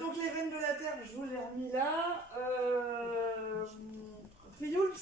Donc les veines de la terre, je vous l'ai remis là. Frioul,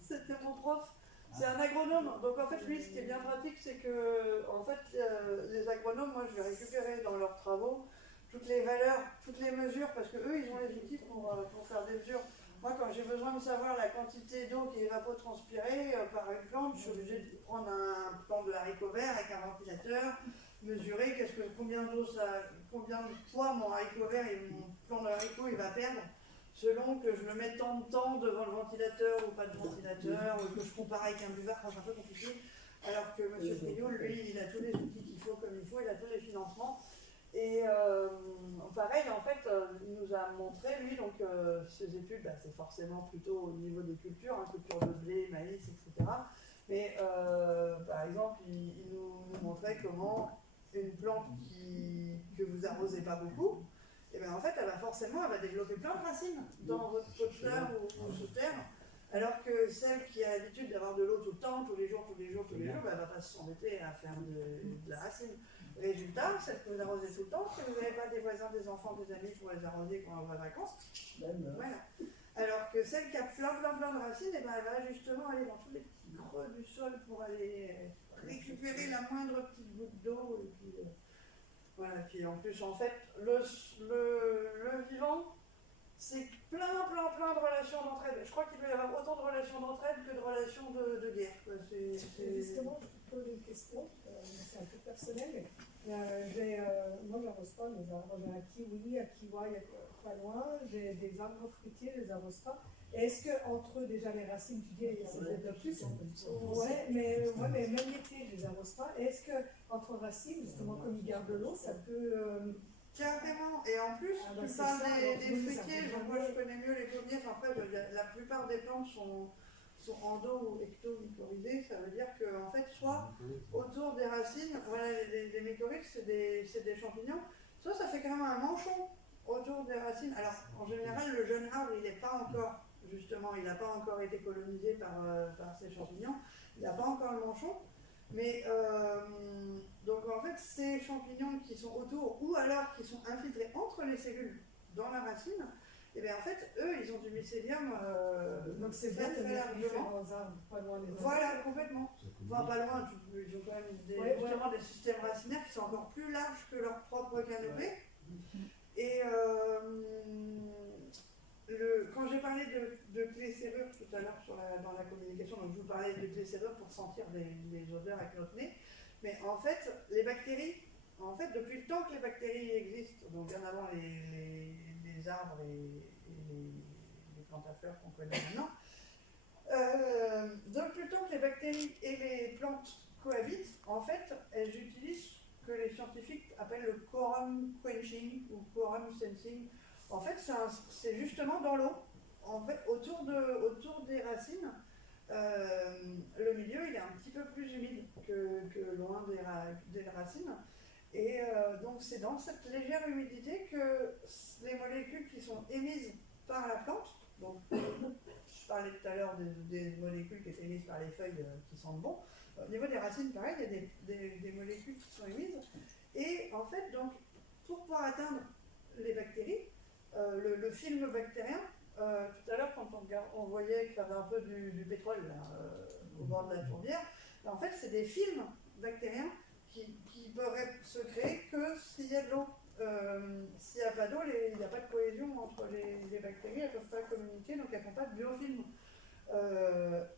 c'était mon prof. C'est un agronome. Donc en fait, lui, ce qui est bien pratique, c'est que en fait, les agronomes, moi, je vais récupérer dans leurs travaux toutes les valeurs, toutes les mesures, parce que eux, ils ont les outils pour faire des mesures. Moi, quand j'ai besoin de savoir la quantité d'eau qui est évapotranspirée, par exemple, je suis obligée de prendre un plan de haricot vert avec un ventilateur, mesurer combien de poids mon haricot vert et mon plan de haricot il va perdre, selon que je le mette tant de temps devant le ventilateur ou pas de ventilateur, ou que je compare avec un buvard, c'est un peu compliqué. Alors que M. Frioul, lui, il a tous les outils qu'il faut comme il faut, il a tous les financements. Et pareil, en fait, il nous a montré, lui, donc ses études, bah, c'est forcément plutôt au niveau des cultures, hein, culture de blé, maïs, etc. Mais par exemple, il nous montrait comment une plante que vous arrosez pas beaucoup, et bien en fait, elle va développer plein de racines dans votre pot de fleurs ou sous terre. Alors que celle qui a l'habitude d'avoir de l'eau tout le temps, tous les jours, bah, elle ne va pas s'embêter à faire de la racine. Résultat, celle que vous arrosez tout le temps, si vous n'avez pas des voisins, des enfants, des amis pour les arroser quand on va en vacances, voilà. Alors que celle qui a plein de racines, et ben elle va justement aller dans tous les petits creux du sol pour aller récupérer la moindre petite goutte d'eau. Et puis, voilà. Puis en plus, en fait, le vivant, c'est plein de relations d'entraide. Je crois qu'il peut y avoir autant de relations d'entraide que de relations de guerre. Justement, je te pose une question, c'est un peu personnel, mais moi j'arrose pas mes arbres. J'ai un kiwi, un kiwa, il y a pas loin, j'ai des arbres fruitiers, je les arrose pas. Est-ce qu'entre eux, déjà les racines, tu dis, c'est peut-être plus. Mais même l'été, je les arrose pas. Est-ce qu'entre racines, justement, comme ils gardent de l'eau, ça peut. Carrément, et en plus, tu parles des fruitiers, moi je connais mieux les pommiers, après la plupart des plantes sont endo ou ectomycorhizées, ça veut dire que en fait, soit autour des racines, voilà, les mycorhizes c'est des champignons, soit ça fait carrément un manchon autour des racines. Alors en général, le jeune arbre il n'est pas encore, justement, il n'a pas encore été colonisé par ces champignons, il n'a pas encore le manchon. Mais donc en fait, ces champignons qui sont autour ou alors qui sont infiltrés entre les cellules dans la racine, et bien en fait, eux, ils ont du mycélium. Donc c'est bien de mettre différents arbres pas loin des autres. Voilà, complètement. Enfin, pas loin, ils ont quand même justement des systèmes racinaires qui sont encore plus larges que leur propre canopée. Et quand j'ai parlé de clés serrures tout à l'heure dans la communication, donc je vous parlais de clés serrures pour sentir les odeurs avec notre nez, mais en fait, les bactéries, depuis le temps que les bactéries existent, donc bien avant les arbres et les plantes à fleurs qu'on connaît maintenant, depuis le temps que les bactéries et les plantes cohabitent, en fait, elles utilisent ce que les scientifiques appellent le quorum quenching ou quorum sensing. En fait, c'est justement dans l'eau, en fait, autour des racines, le milieu il est un petit peu plus humide que loin des racines. Et donc c'est dans cette légère humidité que les molécules qui sont émises par la plante, donc je parlais tout à l'heure des molécules qui étaient émises par les feuilles qui sentent bon, au niveau des racines pareil, il y a des molécules qui sont émises. Et en fait, donc, pour pouvoir atteindre les bactéries, le film bactérien, tout à l'heure quand on voyait qu'il y avait un peu du pétrole là, au bord de la tourbière, en fait c'est des films bactériens qui peuvent se créer que s'il y a de l'eau. S'il n'y a pas d'eau, il n'y a pas de cohésion entre les bactéries, elles ne peuvent pas communiquer, donc elles ne font pas de biofilm.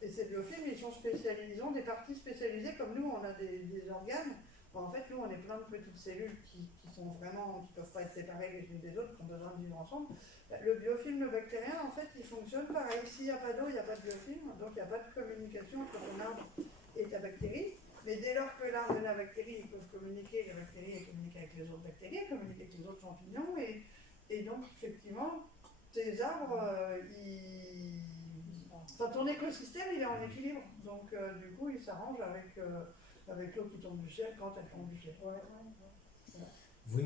Et ces biofilms, ils sont spécialisés, ils ont des parties spécialisées, comme nous, on a des organes. Bon, en fait, nous, on est plein de petites cellules qui ne peuvent pas être séparées les unes des autres, qui ont besoin de vivre ensemble. Le biofilm bactérien, en fait, il fonctionne pareil. S'il n'y a pas d'eau, il n'y a pas de biofilm, donc il n'y a pas de communication entre ton arbre et ta bactérie. Mais dès lors que l'arbre et la bactérie ils peuvent communiquer, la bactérie elle communique avec les autres bactéries, elle communique avec les autres champignons, et donc, effectivement, tes arbres, ton écosystème, il est en équilibre. Donc, du coup, il s'arrange avec l'eau qui tombe du ciel quand elle tombe du ciel. Vous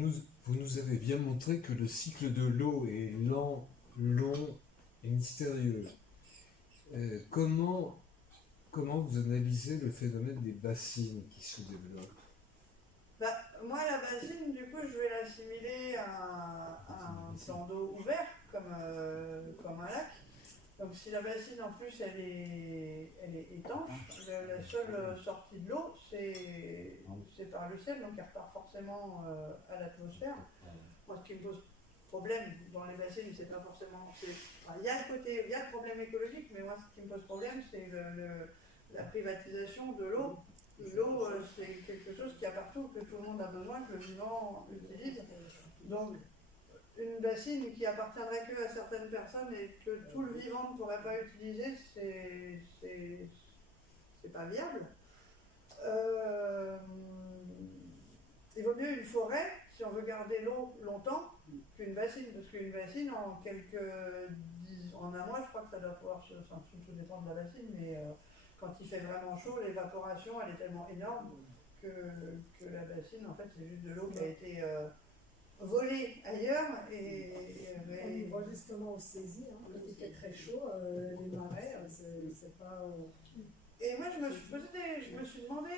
nous avez bien montré que le cycle de l'eau est lent, long et mystérieux. Comment vous analysez le phénomène des bassines qui se développent? Bah, moi, la bassine, du coup, je vais l'assimiler à un plan d'eau ouvert, comme un lac. Donc si la bassine en plus elle est étanche, la seule sortie de l'eau c'est par le ciel, donc elle repart forcément à l'atmosphère. Moi ce qui me pose problème dans les bassines, c'est pas forcément. Enfin, il y a le problème écologique, mais moi ce qui me pose problème c'est la privatisation de l'eau. L'eau c'est quelque chose qui a partout, que tout le monde a besoin, que le vivant utilise. Donc une bassine qui appartiendrait que à certaines personnes et que tout le vivant ne pourrait pas utiliser, c'est pas viable. Il vaut mieux une forêt, si on veut garder l'eau longtemps, qu'une bassine, parce qu'une bassine, en un mois, je crois que ça doit pouvoir, enfin, tout dépend de la bassine, mais quand il fait vraiment chaud, l'évaporation, elle est tellement énorme que la bassine, en fait, c'est juste de l'eau qui a été volée ailleurs On y voit justement au saisie, hein, quand il fait très chaud, les marais, c'est pas. Et moi, je me suis demandé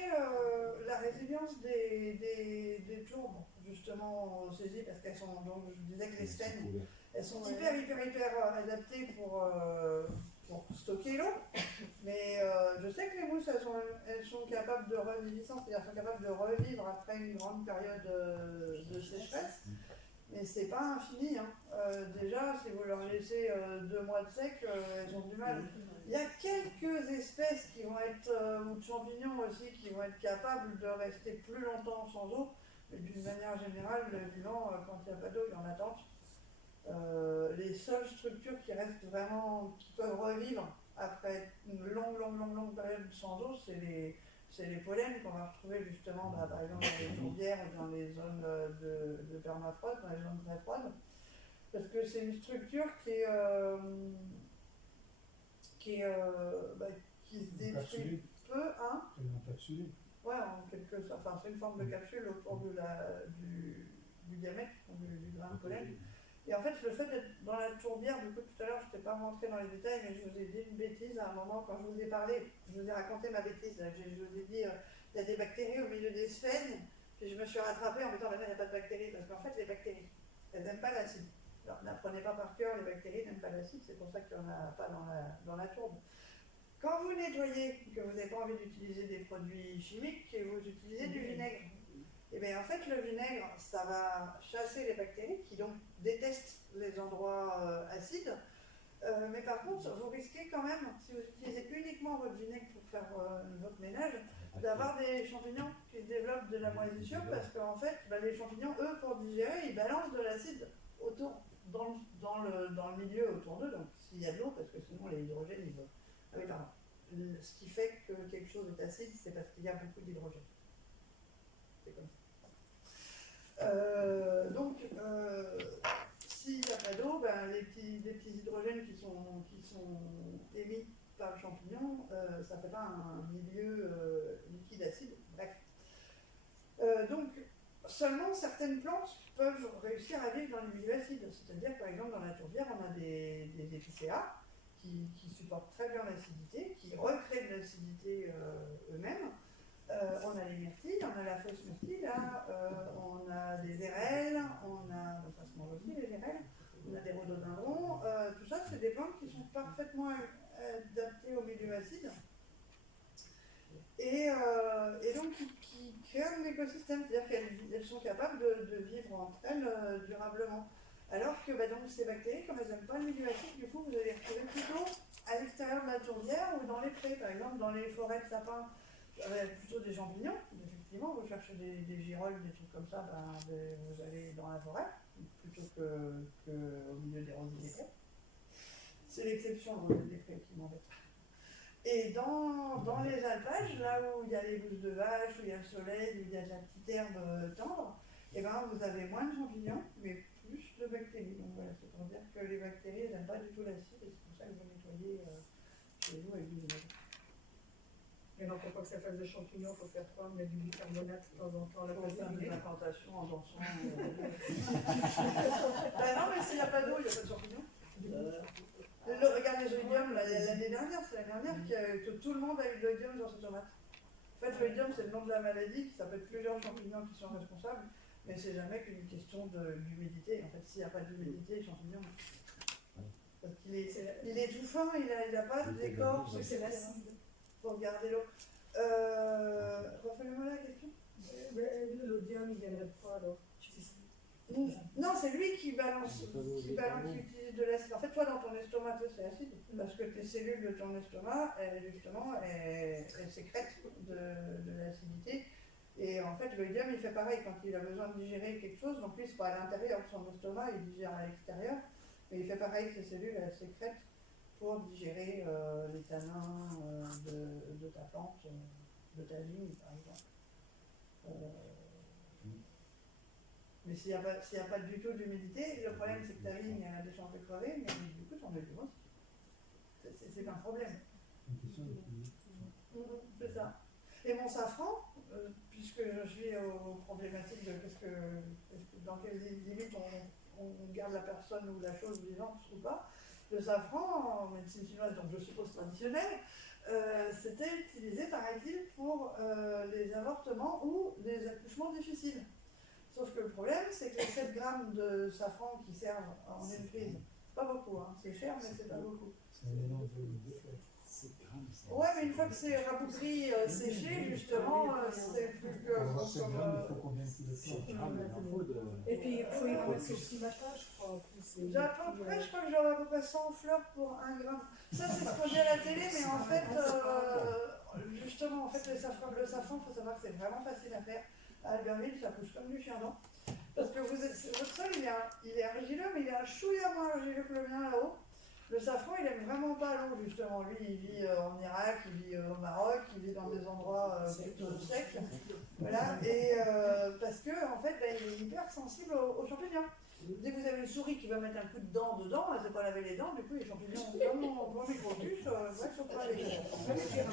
la résilience des tourbes, justement, au saisie, parce qu'elles sont, donc, je disais que les spènes, elles sont hyper adaptées pour stocker l'eau. Mais je sais que les mousses, elles sont capables de reviviscence, c'est-à-dire qu'elles sont capables de revivre après une grande période de sécheresse. Mais c'est pas infini. Hein. Déjà, si vous leur laissez 2 mois de sec, elles ont du mal. Il y a quelques espèces qui vont être, ou de champignons aussi, qui vont être capables de rester plus longtemps sans eau. Mais d'une manière générale, le vivant, quand il n'y a pas d'eau, il y en attente. Les seules structures qui restent vraiment, qui peuvent revivre après une longue période sans eau, c'est les pollens qu'on va retrouver justement, par exemple, dans les tourbières ou dans les zones de permafrost, dans les zones très froides. Parce que c'est une structure qui se détruit peu, hein. Ouais, en quelque sorte. Enfin, c'est une forme de capsule autour du gamète, du grain de pollen. Et en fait, le fait d'être dans la tourbière, du coup, tout à l'heure, je n'étais pas rentrée dans les détails, mais je vous ai dit une bêtise à un moment quand je vous ai parlé. Je vous ai raconté ma bêtise. Je vous ai dit, il y a des bactéries au milieu des sphènes. Puis je me suis rattrapée en me disant, maintenant, il n'y a pas de bactéries. Parce qu'en fait, les bactéries, elles n'aiment pas l'acide. Alors, n'apprenez pas par cœur, les bactéries n'aiment pas l'acide. C'est pour ça qu'il n'y en a pas dans la tourbe. Quand vous nettoyez, que vous n'avez pas envie d'utiliser des produits chimiques, et vous utilisez du vinaigre, et bien en fait le vinaigre, ça va chasser les bactéries qui donc détestent les endroits acides. Mais par contre, vous risquez quand même, si vous utilisez uniquement votre vinaigre pour faire votre ménage, d'avoir des champignons qui se développent de la moisissure parce qu'en fait, les champignons, eux, pour digérer, ils balancent de l'acide autour, dans le milieu autour d'eux, donc s'il y a de l'eau, parce que sinon les hydrogènes, ils vont. Ah oui, pardon. Ce qui fait que quelque chose est acide, c'est parce qu'il y a beaucoup d'hydrogène. C'est comme ça. Donc, s'il n'y a pas d'eau, les petits hydrogènes qui sont émis par le champignon, ça ne fait pas un milieu liquide acide. Bref. Donc, seulement certaines plantes peuvent réussir à vivre dans les milieux acides. C'est-à-dire, par exemple, dans la tourbière, on a des épicéas qui supportent très bien l'acidité, qui recréent de l'acidité eux-mêmes. On a les myrtilles, on a la fausse myrtille, là, on a des érelles, ça se mange aussi les érelles, on a des rhododendrons, tout ça c'est des plantes qui sont parfaitement adaptées au milieu acide et donc qui créent un écosystème, c'est-à-dire qu'elles sont capables de vivre entre elles durablement. Alors que donc, ces bactéries, comme elles n'aiment pas le milieu acide, du coup vous allez les retrouver plutôt à l'extérieur de la tourbière ou dans les prés, par exemple dans les forêts de sapins. Plutôt des champignons, effectivement, vous cherchez des girolles, des trucs comme ça, vous allez dans la forêt, plutôt qu'au milieu des roses des prés. C'est l'exception, le roses des prés qui m'embête. Et dans les alpages, là où il y a les mousses de vache, où il y a le soleil, où il y a de la petite herbe tendre, et vous avez moins de champignons, mais plus de bactéries. Donc voilà, c'est pour dire que les bactéries n'aiment pas du tout l'acide, et c'est pour ça que vous nettoyez chez vous avec du vinaigre. Et donc, pour que ça fasse des champignons, il faut faire quoi? Mettre du bicarbonate de temps en temps, la faire des implantations en dansant. Non, mais s'il n'y a pas d'eau, il n'y a pas de champignons. Regarde les oïdiums, l'année dernière, c'est l'année dernière que tout le monde a eu de l'oïdium dans ses tomates. En fait, l'oïdium, c'est le nom de la maladie, ça peut être plusieurs champignons qui sont responsables, mais c'est jamais qu'une question d'humidité. En fait, s'il n'y a pas d'humidité, le champignon. Parce qu'il est, il est tout fin, il a pas d'écorce, C'est l'acide. pour garder l'eau. Refais-moi la question. L'odium, il viendrait de quoi alors? Non, c'est lui qui balance, qui utilise de l'acide. En fait, toi, dans ton estomac, toi, c'est acide, parce que tes cellules de ton estomac, elles sécrètent de l'acidité. Et en fait, l'oïdium, il fait pareil quand il a besoin de digérer quelque chose. Donc lui, c'est pas à l'intérieur de son estomac, il digère à l'extérieur. Mais il fait pareil que ses cellules, elles sécrètent pour digérer les tanins de ta plante, de ta vigne, par exemple. Mais s'il n'y a pas du tout d'humidité, le problème c'est que ta vigne elle a des chances de crever, mais du coup ton oïdium aussi. C'est un problème. C'est ça. Et mon safran, puisque je suis aux problématiques de dans quelles limites on garde la personne ou la chose vivante ou pas, le safran en médecine chinoise, donc je suppose traditionnelle, c'était utilisé, paraît-il, pour les avortements ou les accouchements difficiles. Sauf que le problème, c'est que les 7 grammes de safran qui servent en une prise, c'est pas beaucoup, hein. C'est cher, mais c'est pas beaucoup. C'est un mélange de fleurs. Ouais, mais une fois que c'est rabougri, séché, justement, c'est plus que. Pour avoir 7 grammes, il faut combien de fleurs? Et puis il faut y remettre aussi matin, je crois. J'ai à peu près, je crois que j'aurai à peu près 100 fleurs pour 1 gramme. Ça, c'est ce qu'on dit à la télé, mais en fait, justement, en fait, le safran, il faut savoir que c'est vraiment facile à faire. À Albertville, ça pousse comme du chien-dent. Parce que votre sol, il est argileux, mais il est un chouïa moins argileux que le mien là-haut. Le safran, il aime vraiment pas l'eau, justement. Lui, il vit en Irak, il vit au Maroc, il vit dans des endroits plutôt secs. Voilà, et parce que, en fait, il est hyper sensible aux champignons. Dès que vous avez une souris qui va mettre un coup de dent dedans, elle ne sait pas laver les dents, du coup, les champignons, comme mon microbus, sont pas les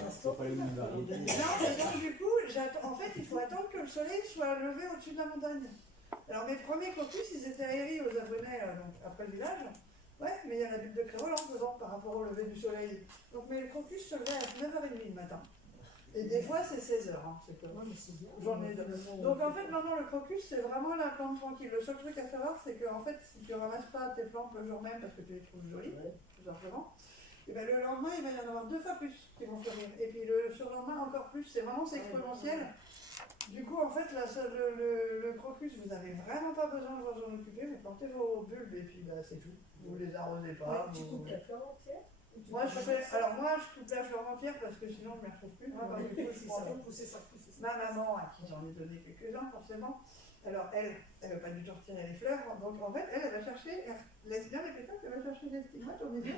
C'est pas les mêmes variétés. Non, et donc, du coup, en fait, il faut attendre que le soleil soit levé au-dessus de la montagne. Alors, mes premiers crocus, ils étaient aéris aux Abonnais, donc après le village. Ouais, mais il y a la butte de Créolan devant par rapport au lever du soleil. Donc mes crocus se levaient à 9h30 le matin. Et des fois c'est 16h. Hein, j'en ai deux. Donc en fait maintenant le crocus c'est vraiment la plante tranquille. Le seul truc à savoir c'est que en fait si tu ne ramasses pas tes plantes le jour même parce que tu les trouves jolies, tout simplement, et bien le lendemain il va y en avoir 2 fois plus qui vont fleurir. Et puis le surlendemain encore plus. C'est vraiment exponentiel. Du coup, en fait, le crocus, vous n'avez vraiment pas besoin de vous en occuper. Vous plantez vos bulbes et puis c'est tout. Vous les arrosez pas. Tu coupes la fleur entière? Moi, je coupe la fleur entière parce que sinon, je ne m'y retrouve plus. Ah, Du coup, je prends pousser ça. ma maman, à qui j'en ai donné quelques-uns, forcément. Alors, elle ne veut pas du tout retirer les fleurs. Donc, en fait, elle va chercher, elle laisse bien les pétales, elle va chercher des stigmates au milieu.